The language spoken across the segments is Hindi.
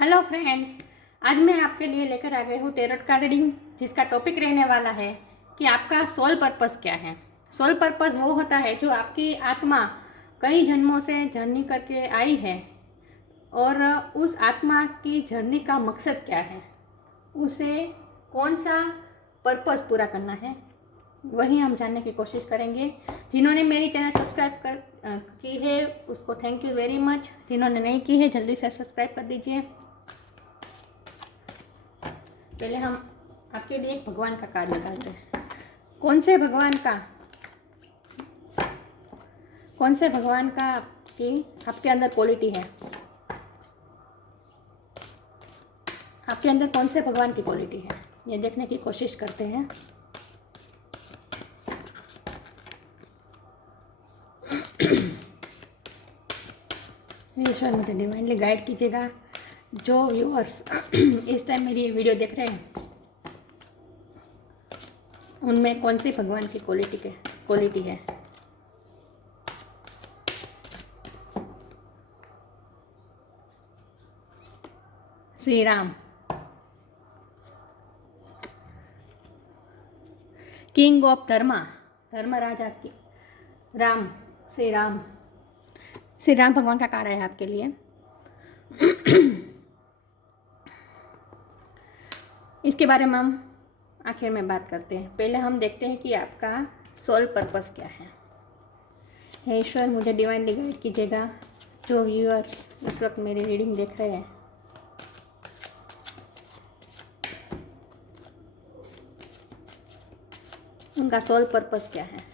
हेलो फ्रेंड्स, आज मैं आपके लिए लेकर आ गई हूँ टेरोट कार्ड रीडिंग, जिसका टॉपिक रहने वाला है कि आपका सोल पर्पस क्या है। सोल पर्पस वो होता है जो आपकी आत्मा कई जन्मों से जर्नी करके आई है और उस आत्मा की जर्नी का मकसद क्या है, उसे कौन सा पर्पस पूरा करना है, वही हम जानने की कोशिश करेंगे। जिन्होंने मेरी चैनल सब्सक्राइब की है उसको थैंक यू वेरी मच। जिन्होंने नहीं की है जल्दी से सब्सक्राइब कर दीजिए। पहले हम आपके लिए एक भगवान का कार्ड निकालते हैं। कौन से भगवान का आपके अंदर क्वालिटी है, आपके अंदर कौन से भगवान की क्वालिटी है, ये देखने की कोशिश करते हैं। ईश्वर मुझे डिवाइनली गाइड कीजिएगा। जो व्यूअर्स इस टाइम मेरी ये वीडियो देख रहे हैं उनमें कौन सी भगवान की क्वालिटी है। श्री राम, किंग ऑफ धर्मराजा की राम, श्री राम भगवान का कार्ड है आपके लिए। इसके बारे में हम आखिर में बात करते हैं। पहले हम देखते हैं कि आपका सोल पर्पस क्या है। हे ईश्वर मुझे डिवाइनली गाइड कीजिएगा। जो व्यूअर्स इस वक्त मेरी रीडिंग देख रहे हैं उनका सोल पर्पस क्या है।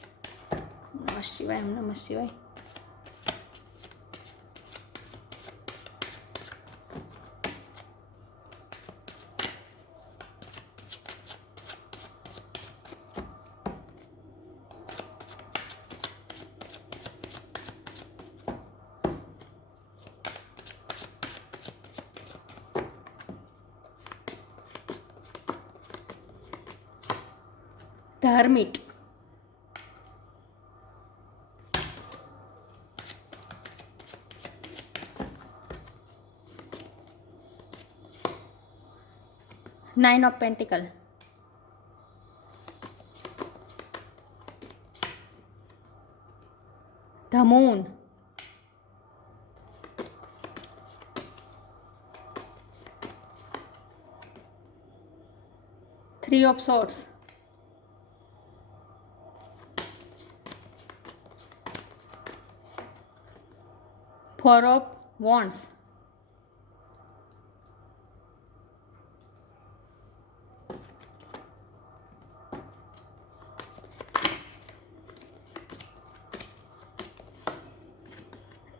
नमः शिवाय, नमः शिवाय। The hermit, nine of pentacle, the moon, three of swords, four of wands,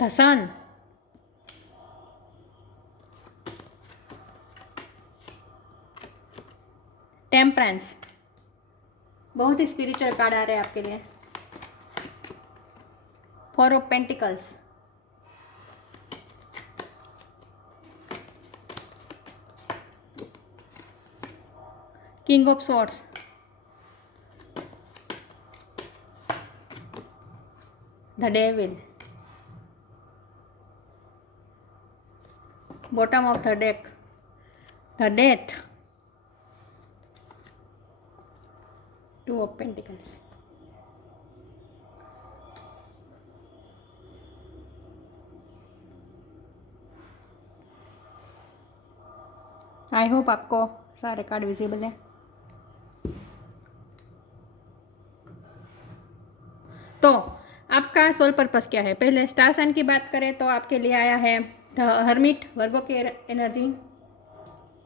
the sun, temperance. बहुत ही स्पिरिचुअल कार्ड आ रहे हैं आपके लिए। Four of pentacles, king of swords, the devil, bottom of the deck, the death, two of pentacles. I hope आपको सारे कार्ड विजिबल है। तो आपका सोल पर्पस क्या है। पहले स्टार साइन की बात करें तो आपके लिए आया है द हर्मिट, वर्गो की energy,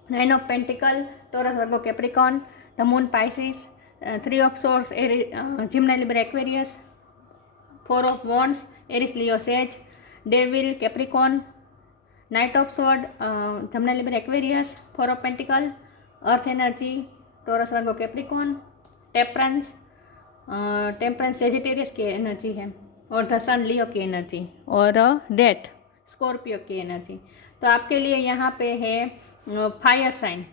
nine of pentacle, Taurus, Virgo, Capricorn, the moon, Pisces, three of swords, Gemini, Libra, Aquarius, four of wands, Aries, Leo, sage, devil, Capricorn, knight of sword, Gemini, Libra, Aquarius, four of pentacle, earth energy, Taurus, Virgo, Capricorn, temperance, Sagittarius की एनर्जी है, और द सन, लियो की एनर्जी, और डेथ, स्कॉर्पियो की एनर्जी। तो आपके लिए यहाँ पे है फायर साइन,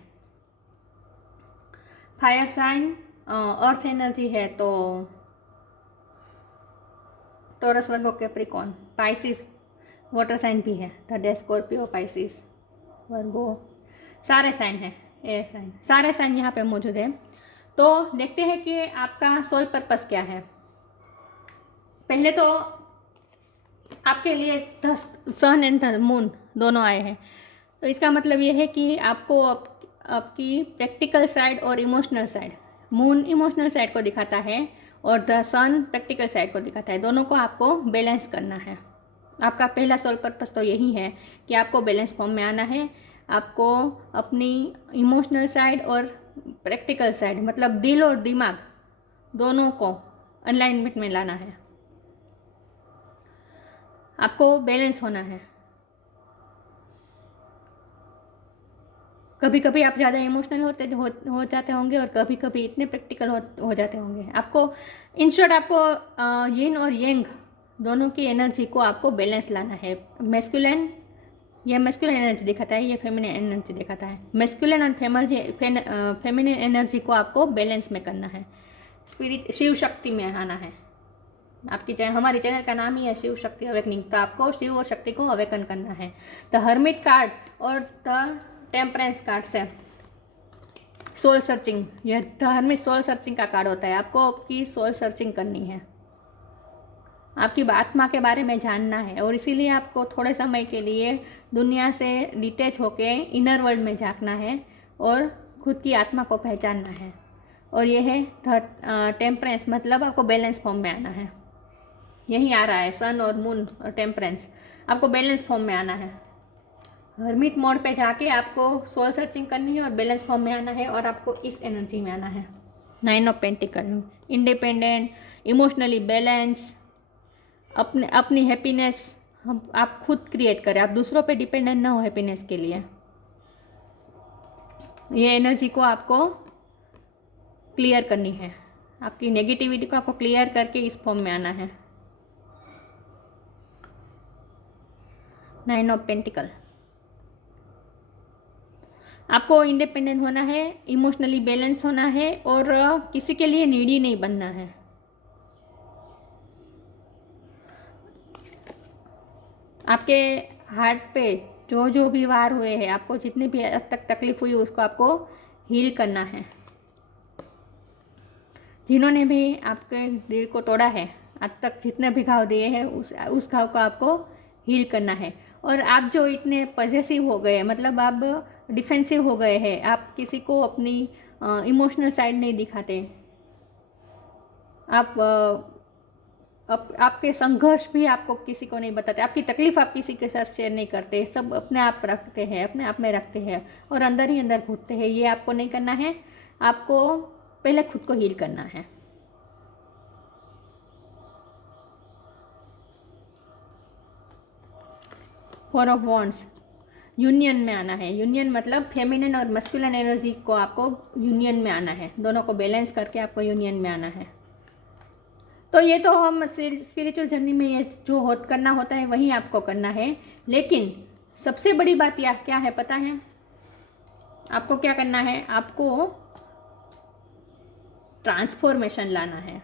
अर्थ एनर्जी है तो torus, Virgo, Capricorn, Pisces water sign भी है, द डे, स्कॉर्पियो, पाइसिस, वर्गो, सारे साइन हैं, एयर साइन, सारे साइन यहाँ पे मौजूद है। तो देखते हैं कि आपका सोल पर्पस क्या है। पहले तो आपके लिए सन एंड मून दोनों आए हैं, तो इसका मतलब ये है कि आपको आपकी प्रैक्टिकल साइड और emotional side, moon emotional side को दिखाता है और द सन प्रैक्टिकल साइड को दिखाता है, दोनों को आपको बैलेंस करना है। आपका पहला सोल पर्पस तो यही है कि आपको बैलेंस फॉर्म में आना है। आपको अपनी इमोशनल साइड और प्रैक्टिकल साइड, मतलब दिल और दिमाग दोनों को अलाइनमेंट में लाना है। आपको बैलेंस होना है। कभी कभी आप ज़्यादा इमोशनल हो जाते होंगे और कभी कभी इतने प्रैक्टिकल हो जाते होंगे। आपको इन शॉर्ट आपको यिन और यंग दोनों की एनर्जी को आपको बैलेंस लाना है। मैस्कुलिन, ये मैस्कुलिन एनर्जी दिखाता है, ये फेमिनिन एनर्जी दिखाता है। मैस्कुलिन और फेमिनिन एनर्जी को आपको बैलेंस में करना है, शिव शक्ति में आना है। आपकी हमारी चैनल का नाम ही है शिव शक्ति अवेकनिंग, तो आपको शिव और शक्ति को अवेकन करना है। द हर्मिट कार्ड और द टेम्परेंस कार्ड से सोल सर्चिंग, यह द हर्मिट सोल सर्चिंग का कार्ड होता है। आपको आपकी सोल सर्चिंग करनी है, आपकी आत्मा के बारे में जानना है, और इसीलिए आपको थोड़े समय के लिए दुनिया से डिटैच होके इनर वर्ल्ड में झांकना है और खुद की आत्मा को पहचानना है। और यह है टेम्परेंस, मतलब आपको बैलेंस फॉर्म में आना है। यही आ रहा है सन और मून और टेम्परेंस, आपको बैलेंस फॉर्म में आना है। हर्मिट मोड पे जाके आपको सोल सर्चिंग करनी है और बैलेंस फॉर्म में आना है, और आपको इस एनर्जी में आना है। 9 of pentacle, independent, emotionally balance, अपनी हैप्पीनेस आप खुद क्रिएट करें, आप दूसरों पे डिपेंडेंट ना हो हैप्पीनेस के लिए। ये एनर्जी को आपको क्लियर करनी है, आपकी नेगेटिविटी को आपको क्लियर करके इस फॉर्म में आना है। 9 ऑफ पेंटिकल, आपको इंडिपेंडेंट होना है, इमोशनली बैलेंस होना है, और किसी के लिए नीडी नहीं बनना है। आपके हार्ट पे जो जो भी वार हुए हैं, आपको जितनी भी अब तक तकलीफ हुई उसको आपको हील करना है। जिन्होंने भी आपके दिल को तोड़ा है, आज तक जितने भी घाव दिए हैं उस घाव को आपको हील करना है। और आप जो इतने पॉजेसिव हो गए, मतलब आप डिफेंसिव हो गए हैं, आप किसी को अपनी इमोशनल साइड नहीं दिखाते, आपके संघर्ष भी आपको किसी को नहीं बताते, आपकी तकलीफ आप किसी के साथ शेयर नहीं करते, सब अपने आप रखते हैं, अपने आप में रखते हैं और अंदर ही अंदर घुटते हैं। ये आपको नहीं करना है, आपको पहले खुद को हील करना है। फोर ऑफ वॉन्ड्स, यूनियन में आना है। यूनियन मतलब फेमिनिन और मस्कुलिन एनर्जी को आपको यूनियन में आना है, दोनों को बैलेंस करके आपको यूनियन में आना है। तो ये तो हम स्पिरिचुअल जर्नी में ये जो करना होता है वही आपको करना है, लेकिन सबसे बड़ी बात यह क्या है पता है? आपको क्या करना है? आपको ट्रांसफॉर्मेशन लाना है।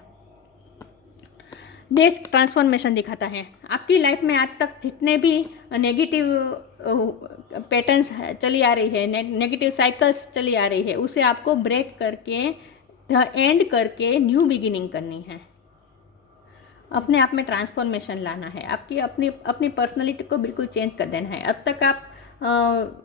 देख ट्रांसफॉर्मेशन दिखाता है। आपकी लाइफ में आज तक जितने भी नेगेटिव पैटर्न्स चली आ रही है, नेगेटिव साइकिल्स चली आ रही है, उसे आपको ब्रेक करके द एंड करके न्यू बिगिनिंग करनी है। अपने आप में ट्रांसफॉर्मेशन लाना है, आपकी अपनी पर्सनैलिटी को बिल्कुल चेंज कर देना है। अब तक आप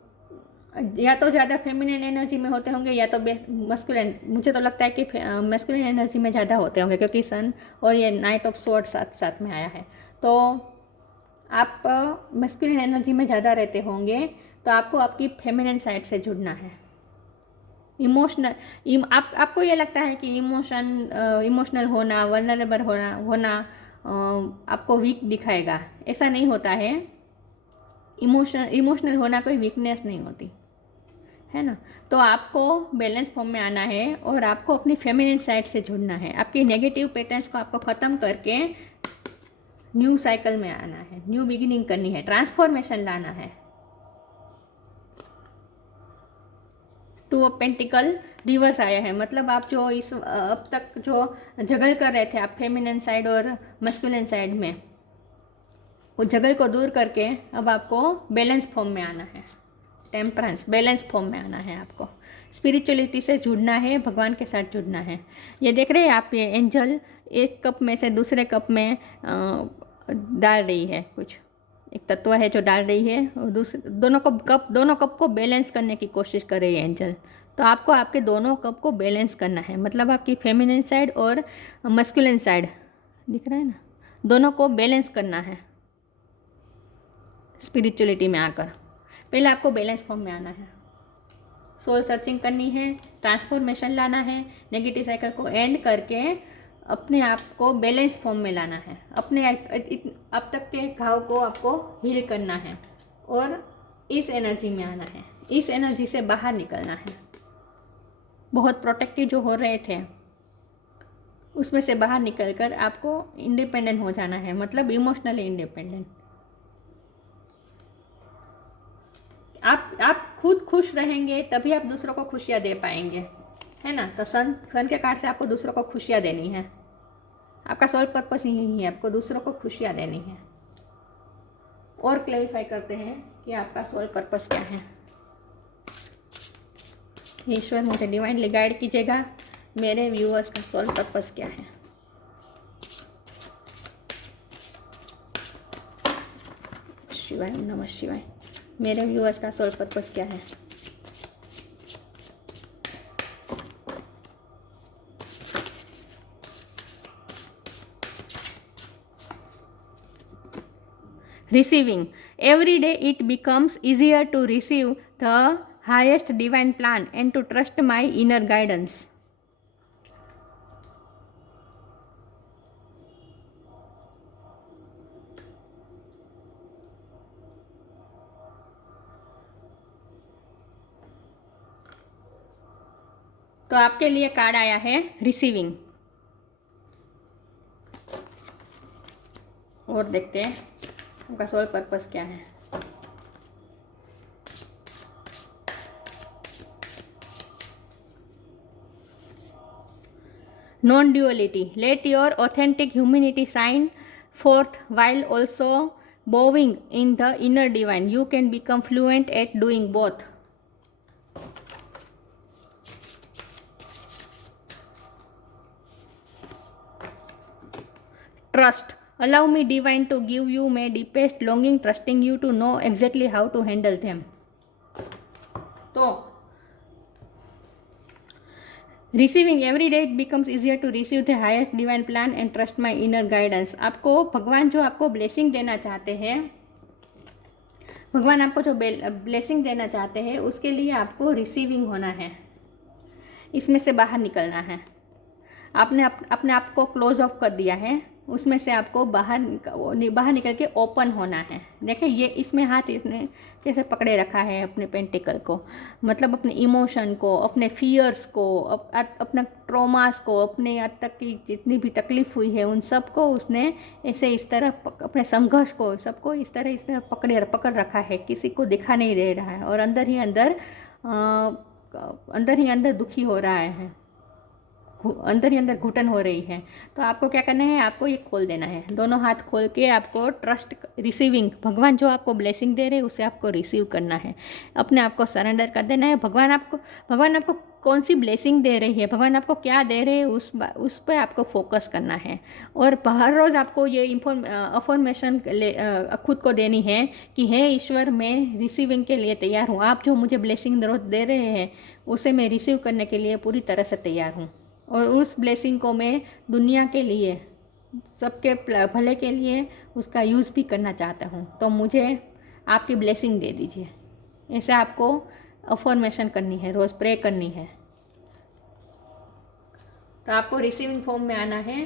या तो ज़्यादा फेमिनिन एनर्जी में होते होंगे या तो मस्कुलिन, मुझे तो लगता है कि मस्कुलिन एनर्जी में ज़्यादा होते होंगे क्योंकि सन और ये नाइट ऑफ स्वॉर्ड साथ साथ में आया है। तो आप मस्कुलिन एनर्जी में ज़्यादा रहते होंगे, तो आपको आपकी फेमिनिन साइड से जुड़ना है। आपको ये लगता है कि इमोशनल होना, वल्नरेबल होना आपको वीक दिखाएगा, ऐसा नहीं होता है। इमोशनल होना कोई वीकनेस नहीं होती है ना। तो आपको बैलेंस फॉर्म में आना है और आपको अपनी फेमिनिन साइड से जुड़ना है। आपकी नेगेटिव पैटर्न्स को आपको ख़त्म करके न्यू साइकिल में आना है, न्यू बिगिनिंग करनी है, ट्रांसफॉर्मेशन लाना है। 2 ऑफ पेंटिकल रिवर्स आया है, मतलब आप जो अब तक जो जगल कर रहे थे आप फेमिनिन साइड और मस्कुलिन साइड में, वो जगल को दूर करके अब आपको बैलेंस फॉर्म में आना है। टेम्परेंस, बैलेंस फॉर्म में आना है आपको। स्पिरिचुअलिटी से जुड़ना है, भगवान के साथ जुड़ना है। ये देख रहे हैं आप, ये एंजल एक कप में से दूसरे कप में डाल रही है कुछ, एक तत्व है जो डाल रही है, और दूसरे दोनों कप को बैलेंस करने की कोशिश कर रही है एंजल। तो आपको आपके दोनों कप को बैलेंस करना है, मतलब आपकी फेमिनिन साइड और मस्कुलिन साइड, दिख रहा है ना, दोनों को बैलेंस करना है स्पिरिचुअलिटी में आकर। पहले आपको बैलेंस फॉर्म में आना है, सोल सर्चिंग करनी है, ट्रांसफॉर्मेशन लाना है, नेगेटिव साइकिल को एंड करके अपने आप को बैलेंस फॉर्म में लाना है, अपने अब तक के घाव को आपको हील करना है और इस एनर्जी में आना है, इस एनर्जी से बाहर निकलना है। बहुत प्रोटेक्टिव जो हो रहे थे उसमें से बाहर निकलकर आपको इंडिपेंडेंट हो जाना है, मतलब इमोशनली इंडिपेंडेंट। आप खुद खुश रहेंगे तभी आप दूसरों को खुशियाँ दे पाएंगे, है ना। तो सन के कार्ड से आपको दूसरों को खुशियाँ देनी है, आपका सोल पर्पस यही है, आपको दूसरों को खुशियाँ देनी है। और क्लैरिफाई करते हैं कि आपका सोल पर्पस क्या है। ईश्वर मुझे डिवाइनली गाइड कीजिएगा, मेरे व्यूअर्स का सोल पर्पस क्या है। शिवाय नमः शिवाय। मेरे व्यूअर्स का सोल पर्पस क्या है। Receiving. Every day it becomes easier to receive the highest divine plan and to trust my inner guidance. तो आपके लिए कार्ड आया है रिसीविंग, और देखते हैं उनका सोल पर्पस क्या है। Non duality. Let your authentic humanity shine forth while also bowing in the inner divine. You can become fluent at doing both. Trust. Allow me divine to give you my deepest longing, trusting you to know exactly how to handle them. तो receiving. Every day it becomes easier to receive the highest divine plan and trust my inner guidance. आपको भगवान जो आपको ब्लेसिंग देना चाहते हैं, भगवान आपको जो ब्लेसिंग देना चाहते हैं उसके लिए आपको रिसीविंग होना है, इसमें से बाहर निकलना है. आपने अपने आप को क्लोज ऑफ कर दिया है, उसमें से आपको बाहर निकल के ओपन होना है. देखिए ये इसमें हाथ इसने कैसे पकड़े रखा है अपने पेंटिकल को, मतलब अपने इमोशन को, अपने फियर्स को, अपना ट्रॉमास को, अपने आज तक की जितनी भी तकलीफ हुई है उन सब को उसने ऐसे इस तरह अपने संघर्ष को सबको इस तरह पकड़ रखा है, किसी को दिखा नहीं दे रहा है और अंदर ही अंदर दुखी हो रहा है, अंदर ही अंदर घुटन हो रही है. तो आपको क्या करना है, आपको ये खोल देना है, दोनों हाथ खोल के आपको ट्रस्ट, रिसीविंग, भगवान जो आपको ब्लेसिंग दे रहे हैं उसे आपको रिसीव करना है, अपने आप को सरेंडर कर देना है. भगवान आपको कौन सी ब्लेसिंग दे रही है, भगवान आपको क्या दे रहे हैं उस पर आपको फोकस करना है. और हर रोज़ आपको ये अफर्मेशन खुद को देनी है कि हे ईश्वर, मैं रिसीविंग के लिए तैयार हूँ, आप जो मुझे ब्लेसिंग रोज दे रहे हैं उसे मैं रिसीव करने के लिए पूरी तरह से तैयार हूँ, और उस ब्लेसिंग को मैं दुनिया के लिए, सबके भले के लिए उसका यूज़ भी करना चाहता हूँ. तो मुझे आपकी ब्लेसिंग दे दीजिए. ऐसे आपको अफर्मेशन करनी है, रोज़ प्रे करनी है. तो आपको रिसीविंग फॉर्म में आना है,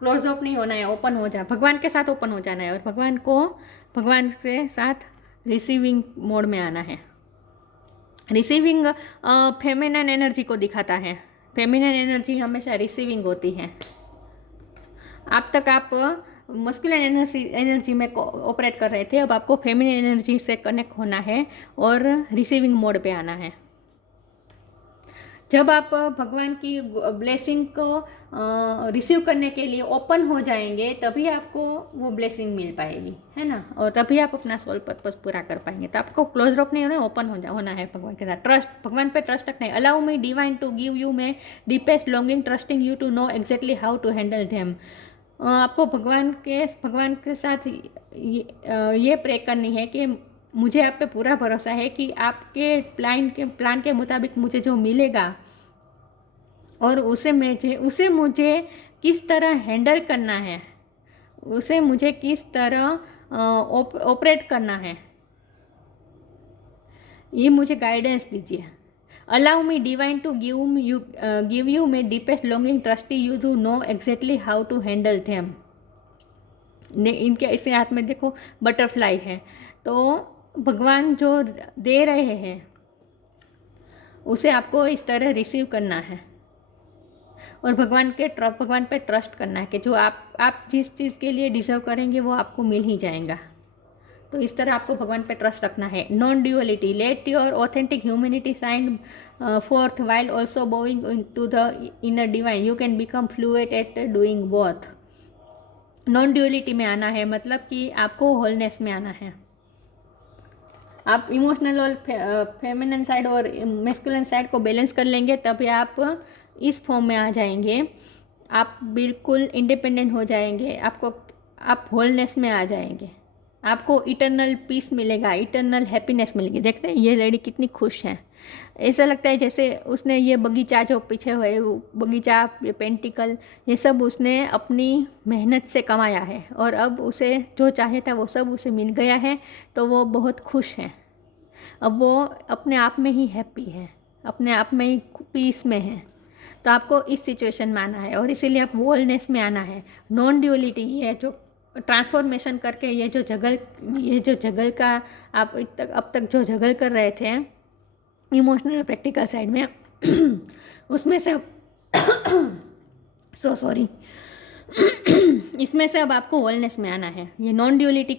क्लोज अप नहीं होना है, ओपन हो जा, भगवान के साथ ओपन हो जाना है और भगवान के साथ रिसीविंग मोड में आना है. रिसीविंग फेमिनिन एनर्जी को दिखाता है. फेमिनिन एनर्जी हमेशा रिसीविंग होती है. अब तक आप मस्कुलिन एनर्जी में ऑपरेट कर रहे थे, अब आपको फेमिनिन एनर्जी से कनेक्ट होना है और रिसीविंग मोड पे आना है. जब आप भगवान की ब्लेसिंग को रिसीव करने के लिए ओपन हो जाएंगे तभी आपको वो ब्लेसिंग मिल पाएगी, है ना, और तभी आप अपना सोल पर्पस पूरा कर पाएंगे। तो आपको क्लोज रॉप नहीं होना, ओपन होना है भगवान के साथ। ट्रस्ट, भगवान पे ट्रस्ट रखना है। Allow me divine to give you my deepest longing trusting you to know exactly how to handle them. आपको भगवान के साथ ये प्रे करनी है कि मुझे आप पे पूरा भरोसा है कि आपके प्लान के मुताबिक मुझे जो मिलेगा और उसे मुझे किस तरह हैंडल करना है, उसे मुझे किस तरह ऑपरेट करना है, ये मुझे गाइडेंस दीजिए। Allow me divine to give you my deepest longing trusting you to know exactly how to handle them. इनके इसे हाथ में देखो बटरफ्लाई है, तो भगवान जो दे रहे हैं उसे आपको इस तरह रिसीव करना है और भगवान पे ट्रस्ट करना है कि जो आप जिस चीज़ के लिए डिजर्व करेंगे वो आपको मिल ही जाएगा। तो इस तरह आपको भगवान पे ट्रस्ट रखना है। Non duality, let your authentic humanity shine forth while also bowing to the inner divine, you can become fluent at doing both. Non duality में आना है, मतलब कि आपको होलनेस में आना है। आप इमोशनल और फेमिनिन साइड और मैस्कुलिन साइड को बैलेंस कर लेंगे तभी आप इस फॉर्म में आ जाएंगे। आप बिल्कुल इंडिपेंडेंट हो जाएंगे, आप होलनेस में आ जाएंगे, आपको इटर्नल पीस मिलेगा, इटर्नल हैप्पीनेस मिलेगी। देखते हैं ये लेडी कितनी खुश है। ऐसा लगता है जैसे उसने ये बगीचा जो पीछे हुए, वो बगीचा, ये पेंटिकल, ये सब उसने अपनी मेहनत से कमाया है और अब उसे जो चाहे था वो सब उसे मिल गया है, तो वो बहुत खुश है। अब वो अपने आप में ही हैप्पी है, अपने आप में ही पीस में है। तो आपको इस सिचुएशन में आना है और इसीलिए आप वोलनेस में आना है। नॉन ड्यूअलिटी, ये जो ट्रांसफॉर्मेशन करके ये जो जगल का आप अब तक जो जगल कर रहे थे इमोशनल और प्रैक्टिकल साइड में उसमें से सॉरी इसमें से अब आपको होलनेस में आना है। ये नॉन ड्यूअलिटी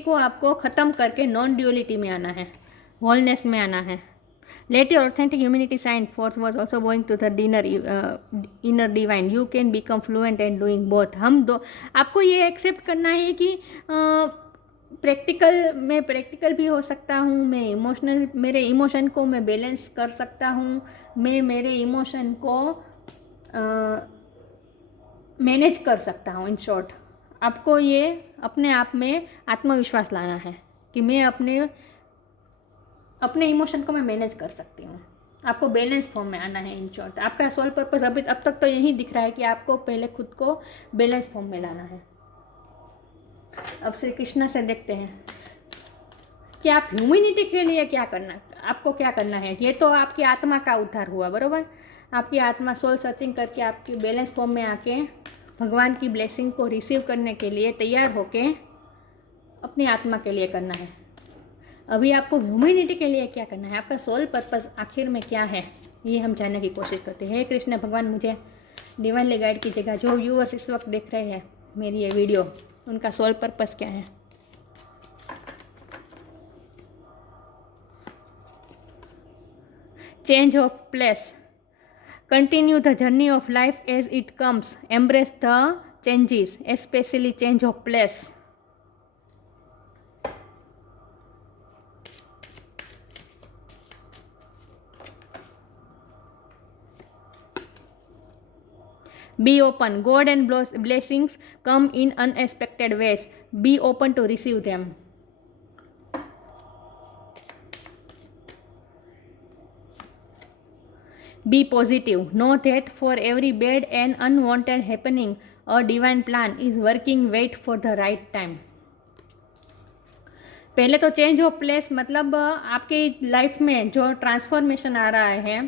को आपको ख़त्म करके नॉन ड्यूअलिटी में आना है, होलनेस में आना है। Let your authentic humanity shine forth was also going to the inner divine, you can become fluent and doing both. आपको ये एक्सेप्ट करना है कि मैं प्रैक्टिकल भी हो सकता हूँ, मेरे इमोशन को मैं बैलेंस कर सकता हूँ, मैं मेरे इमोशन को मैनेज कर सकता हूँ। इन शॉर्ट, आपको ये अपने आप में आत्मविश्वास लाना है कि मैं अपने इमोशन को मैं मैनेज कर सकती हूँ। आपको बैलेंस फॉर्म में आना है। इन शॉर्ट, आपका सोल पर्पस अब तक तो यही दिख रहा है कि आपको पहले खुद को बैलेंस फॉर्म में लाना है। अब श्री कृष्णा से देखते हैं कि आप ह्यूमैनिटी के लिए आपको क्या करना है। ये तो आपकी आत्मा का उद्धार हुआ, बरोबर। आपकी आत्मा सोल सर्चिंग करके आपकी बैलेंस फॉर्म में आके भगवान की ब्लेसिंग को रिसीव करने के लिए तैयार होके अपनी आत्मा के लिए करना है। अभी आपको ह्यूमैनिटी के लिए क्या करना है, आपका सोल पर्पस आखिर में क्या है, ये हम जानने की कोशिश करते हैं। हे कृष्ण भगवान, मुझे डिवाइनली गाइड कीजिएगा। जो व्यूअर्स इस वक्त देख रहे हैं मेरी ये वीडियो, उनका सोल पर्पस क्या है। Change of place, continue the journey of life as it comes, embrace the changes, especially change of place. Be open. God and blessings come in unexpected ways. Be open to receive them. Be positive. Know that for every bad and unwanted happening, a divine plan is working. Wait for the right time. पहले तो चेंज ऑफ प्लेस मतलब आपकी लाइफ में जो ट्रांसफॉर्मेशन आ रहा है,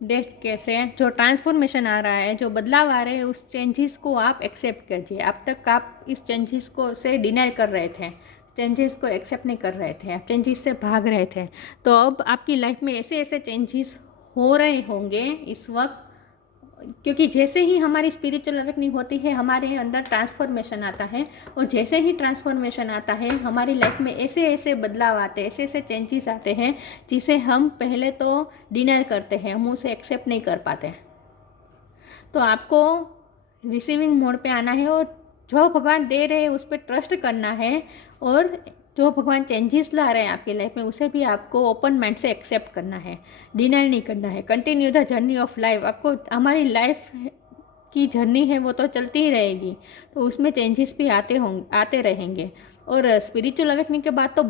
डेथ कैसे जो ट्रांसफॉर्मेशन आ रहा है, जो बदलाव आ रहे हैं, उस चेंजेस को आप एक्सेप्ट कीजिए। अब तक आप इस चेंजेस को से डिनाई कर रहे थे, चेंजेस को एक्सेप्ट नहीं कर रहे थे, आप चेंजेस से भाग रहे थे। तो अब आपकी लाइफ में ऐसे ऐसे चेंजेस हो रहे होंगे इस वक्त, क्योंकि जैसे ही हमारी स्पिरिचुअल अवेकनिंग होती है हमारे अंदर ट्रांसफॉर्मेशन आता है, और जैसे ही ट्रांसफॉर्मेशन आता है हमारी लाइफ में ऐसे ऐसे बदलाव आते हैं, ऐसे ऐसे चेंजेस आते हैं जिसे हम पहले तो डिनाई करते हैं, हम उसे एक्सेप्ट नहीं कर पाते। तो आपको रिसीविंग मोड पे आना है और जो भगवान दे रहे हैं उस पर ट्रस्ट करना है, और जो भगवान चेंजेस ला रहे हैं आपकी लाइफ में उसे भी आपको ओपन माइंड से एक्सेप्ट करना है, डिनाई नहीं करना है। Continue the journey of life. आपको हमारी लाइफ की जर्नी है वो तो चलती ही रहेगी, तो उसमें चेंजेस भी आते रहेंगे। और स्पिरिचुअल अवेकनिंग के बाद तो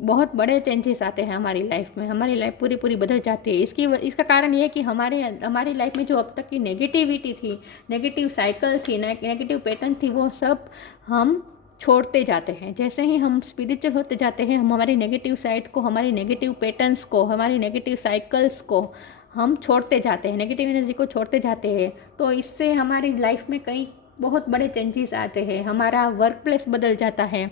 बहुत बड़े चेंजेस आते हैं हमारी लाइफ में, हमारी लाइफ पूरी पूरी बदल जाती है। इसका कारण ये है कि हमारी लाइफ में जो अब तक की नेगेटिविटी थी, नेगेटिव साइकिल थी, नेगेटिव पैटर्न थी, वो सब हम छोड़ते जाते हैं। जैसे ही हम स्पिरिचुअल होते जाते हैं हम हमारी नेगेटिव साइड को, हमारी नेगेटिव पैटर्न्स को, हमारी नेगेटिव साइकिल्स को हम छोड़ते जाते हैं, नेगेटिव एनर्जी को छोड़ते जाते हैं। तो इससे हमारी लाइफ में कई बहुत बड़े चेंजेस आते हैं। हमारा वर्क प्लेस बदल जाता है,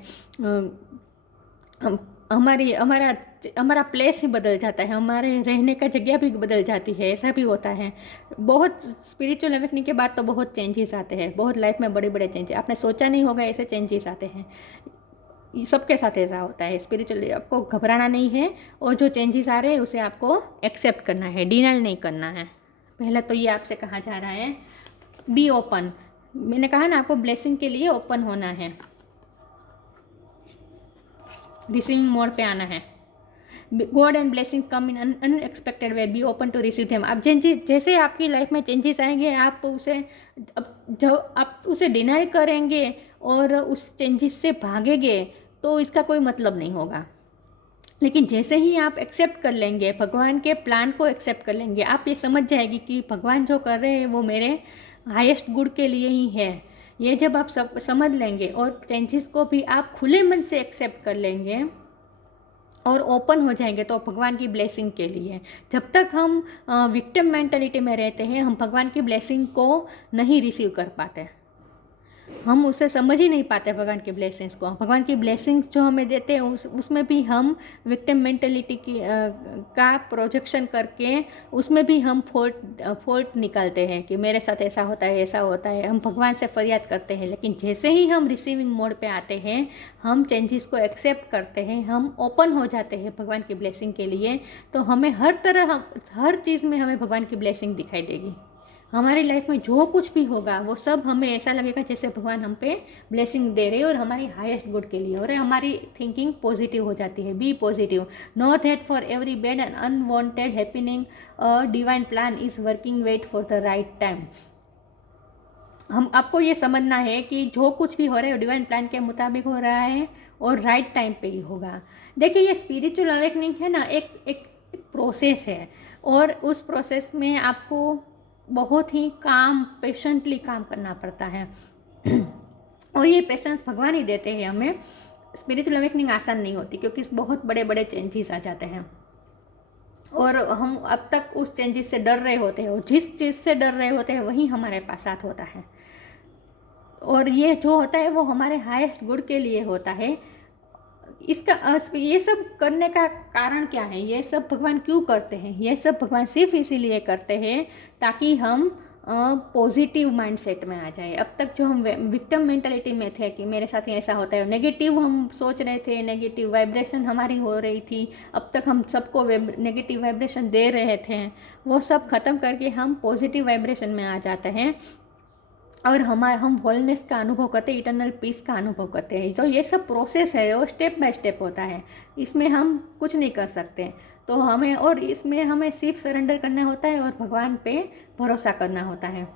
हमारा प्लेस ही बदल जाता है, हमारे रहने का जगह भी बदल जाती है, ऐसा भी होता है। बहुत स्पिरिचुअल अवेकनिंग के बाद तो बहुत चेंजेस आते हैं, बहुत लाइफ में बड़े बड़े चेंजेस, आपने सोचा नहीं होगा ऐसे चेंजेस आते हैं। सबके साथ ऐसा होता है। स्पिरिचुअली आपको घबराना नहीं है, और जो चेंजेस आ रहे हैं उसे आपको एक्सेप्ट करना है, डिनाई नहीं करना है। पहले तो ये आपसे कहा जा रहा है बी ओपन। मैंने कहा ना आपको ब्लेसिंग के लिए ओपन होना है, रिसीविंग मोड पे आना है। God and blessing come in unexpected way, be open to receive them. अब जैसे आपकी लाइफ में चेंजेस आएंगे आप उसे डिनाई करेंगे और उस चेंजेस से भागेंगे तो इसका कोई मतलब नहीं होगा। लेकिन जैसे ही आप एक्सेप्ट कर लेंगे, भगवान के प्लान को एक्सेप्ट कर लेंगे, आप ये समझ जाएगी कि भगवान जो कर रहे हैं वो मेरे हाईएस्ट गुड के लिए ही है। ये जब आप समझ लेंगे और चेंजेस को भी आप खुले मन से एक्सेप्ट कर लेंगे और ओपन हो जाएंगे तो भगवान की ब्लेसिंग के लिए। जब तक हम विक्टिम मेंटालिटी में रहते हैं हम भगवान की ब्लेसिंग को नहीं रिसीव कर पाते, हम उसे समझ ही नहीं पाते भगवान की ब्लेसिंग्स को। भगवान की ब्लेसिंग्स जो हमें देते हैं उसमें भी हम विक्टिम मेंटेलिटी का प्रोजेक्शन करके उसमें भी हम फॉल्ट निकालते हैं कि मेरे साथ ऐसा होता है, ऐसा होता है। हम भगवान से फरियाद करते हैं, लेकिन जैसे ही हम रिसीविंग मोड पे आते हैं, हम चेंजेस को एक्सेप्ट करते हैं, हम ओपन हो जाते हैं भगवान की ब्लेसिंग के लिए, तो हमें हर चीज़ में हमें भगवान की ब्लेसिंग दिखाई देगी। हमारी लाइफ में जो कुछ भी होगा वो सब हमें ऐसा लगेगा जैसे भगवान हम पे ब्लेसिंग दे रहे हैं और हमारी हाईएस्ट गुड के लिए। और हमारी थिंकिंग पॉजिटिव हो जाती है। Be positive, know that for every bad and unwanted happening a divine plan is working, wait for the right time. हम आपको ये समझना है कि जो कुछ भी हो रहा है वो डिवाइन प्लान के मुताबिक हो रहा है और राइट टाइम पे ही होगा। देखिए ये स्पिरिचुअल अवेकनिंग है ना, एक प्रोसेस है, और उस प्रोसेस में आपको बहुत ही पेशेंटली काम करना पड़ता है और ये पेशेंस भगवान ही देते हैं हमें। स्पिरिचुअल अवेकनिंग आसान नहीं होती क्योंकि बहुत बड़े बड़े चेंजेस आ जाते हैं और हम अब तक उस चेंजेस से डर रहे होते हैं, और जिस चीज़ से डर रहे होते हैं वही हमारे पास साथ होता है। और ये जो होता है वो हमारे हाईएस्ट गुड के लिए होता है। ये सब करने का कारण क्या है, ये सब भगवान क्यों करते हैं? ये सब भगवान सिर्फ इसीलिए करते हैं ताकि हम पॉजिटिव माइंडसेट में आ जाए। अब तक जो हम विक्टिम मेंटालिटी में थे कि मेरे साथ ऐसा होता है, नेगेटिव हम सोच रहे थे, नेगेटिव वाइब्रेशन हमारी हो रही थी, अब तक हम सबको नेगेटिव वाइब्रेशन दे रहे थे, वो सब ख़त्म करके हम पॉजिटिव वाइब्रेशन में आ जाते हैं और हम होलनेस का अनुभव करते हैं, इटर्नल पीस का अनुभव करते हैं। तो ये सब प्रोसेस है, वो स्टेप बाय स्टेप होता है, इसमें हम कुछ नहीं कर सकते। तो इसमें हमें सिर्फ सरेंडर करना होता है और भगवान पे भरोसा करना होता है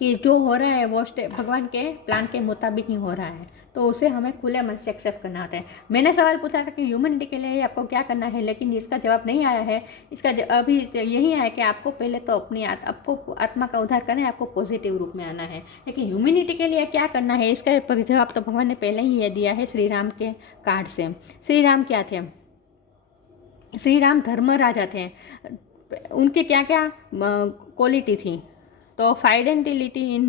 कि जो हो रहा है वो स्टेप भगवान के प्लान के मुताबिक ही हो रहा है, तो उसे हमें खुले मन से एक्सेप्ट करना होता है। मैंने सवाल पूछा था कि ह्यूमनिटी के लिए आपको क्या करना है, लेकिन इसका जवाब नहीं आया है। इसका अभी यही आया कि आपको पहले तो आपको आत्मा का उद्धार करना है, आपको पॉजिटिव रूप में आना है। लेकिन ह्यूमनिटी के लिए क्या करना है इसका जवाब तो भगवान ने पहले ही ये दिया है श्री राम के कार्ड से। श्री राम क्या थे? श्री राम धर्म राजा थे। उनके क्या क्या क्वालिटी थी? तो फाइडेंटिलिटी इन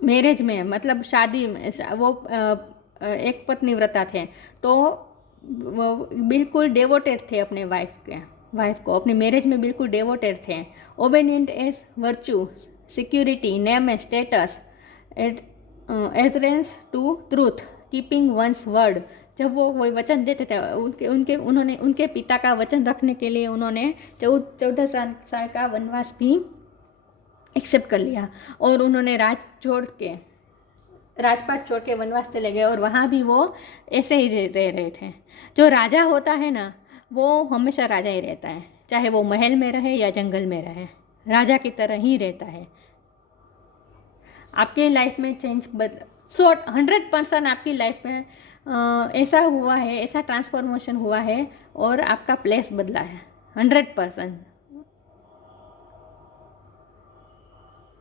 मैरिज में, मतलब शादी में वो एक पत्नी व्रता थे, तो वो बिल्कुल डेवोटेड थे अपने वाइफ के। वाइफ को, अपनी मैरिज में बिल्कुल डिवोटेड थे। Obedient as virtue, security, name and status, adherence to truth, keeping one's word. जब वो कोई वचन देते थे, उन्होंने उनके पिता का वचन रखने के लिए उन्होंने 14 साल का वनवास भी एक्सेप्ट कर लिया, और उन्होंने राजपाट छोड़ के वनवास चले गए, और वहाँ भी वो ऐसे ही रह रहे थे। जो राजा होता है ना, वो हमेशा राजा ही रहता है, चाहे वो महल में रहे या जंगल में रहे, राजा की तरह ही रहता है। आपके लाइफ में चेंज 100% आपकी लाइफ में ऐसा हुआ है, ऐसा ट्रांसफॉर्मेशन हुआ है, और आपका प्लेस बदला है 100%।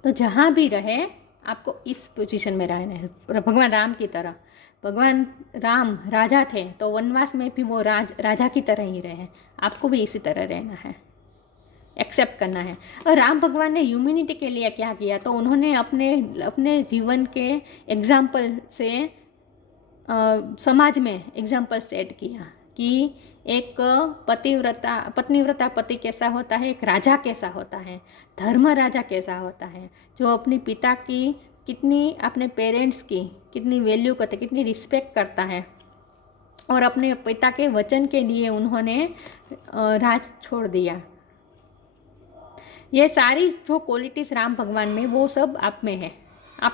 तो जहाँ भी रहे आपको इस पोजीशन में रहना है, भगवान राम की तरह। भगवान राम राजा थे, तो वनवास में भी वो राजा की तरह ही रहे, आपको भी इसी तरह रहना है, एक्सेप्ट करना है। और राम भगवान ने ह्यूमैनिटी के लिए क्या किया, तो उन्होंने अपने जीवन के एग्जाम्पल से समाज में एग्जाम्पल सेट किया कि एक पतिव्रता पति कैसा होता है, एक राजा कैसा होता है, धर्म राजा कैसा होता है, जो अपने पिता की कितनी, अपने पेरेंट्स की कितनी वैल्यू करते, कितनी रिस्पेक्ट करता है, और अपने पिता के वचन के लिए उन्होंने राज छोड़ दिया। ये सारी जो क्वालिटीज़ राम भगवान में, वो सब आप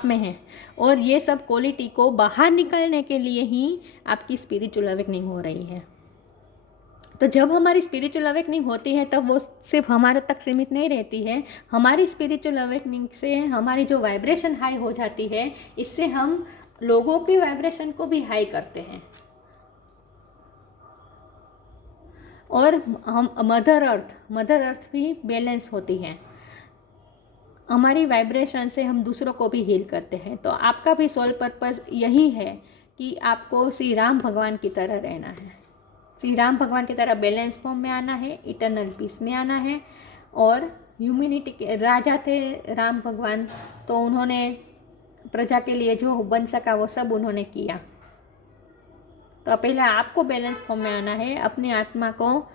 में है, और ये सब क्वालिटी को बाहर निकालने के लिए ही आपकी स्पिरिचुअल अवेकनिंग हो रही है। तो जब हमारी स्पिरिचुअल अवेकनिंग होती है, तब वो सिर्फ हमारे तक सीमित नहीं रहती है। हमारी स्पिरिचुअल अवेकनिंग से हमारी जो वाइब्रेशन हाई हो जाती है, इससे हम लोगों की वाइब्रेशन को भी हाई करते हैं, और हम मदर अर्थ भी बैलेंस होती है। हमारी वाइब्रेशन से हम दूसरों को भी हील करते हैं। तो आपका भी सोल पर्पस यही है कि आपको श्री राम भगवान की तरह रहना है, श्री राम भगवान की तरह बैलेंस फॉर्म में आना है, इटर्नल पीस में आना है। और ह्यूमैनिटी के राजा थे राम भगवान, तो उन्होंने प्रजा के लिए जो बन सका वो सब उन्होंने किया। तो पहले आपको बैलेंस फॉर्म में आना है, अपनी आत्मा को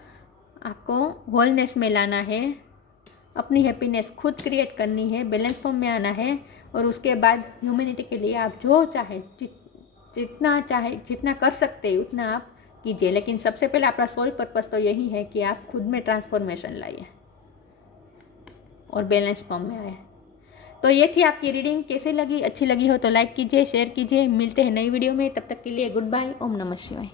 आपको होलनेस में लाना है, अपनी हैप्पीनेस खुद क्रिएट करनी है, बैलेंस फॉर्म में आना है। और उसके बाद ह्यूमैनिटी के लिए आप जो चाहे, जितना कर सकते हैं उतना आप कीजिए। लेकिन सबसे पहले आपका सोल पर्पस तो यही है कि आप खुद में ट्रांसफॉर्मेशन लाइए और बैलेंस फॉर्म में आए। तो ये थी आपकी रीडिंग। कैसे लगी? अच्छी लगी हो तो लाइक कीजिए, शेयर कीजिए। मिलते हैं नई वीडियो में, तब तक के लिए गुड बाय। ओम नमः शिवाय।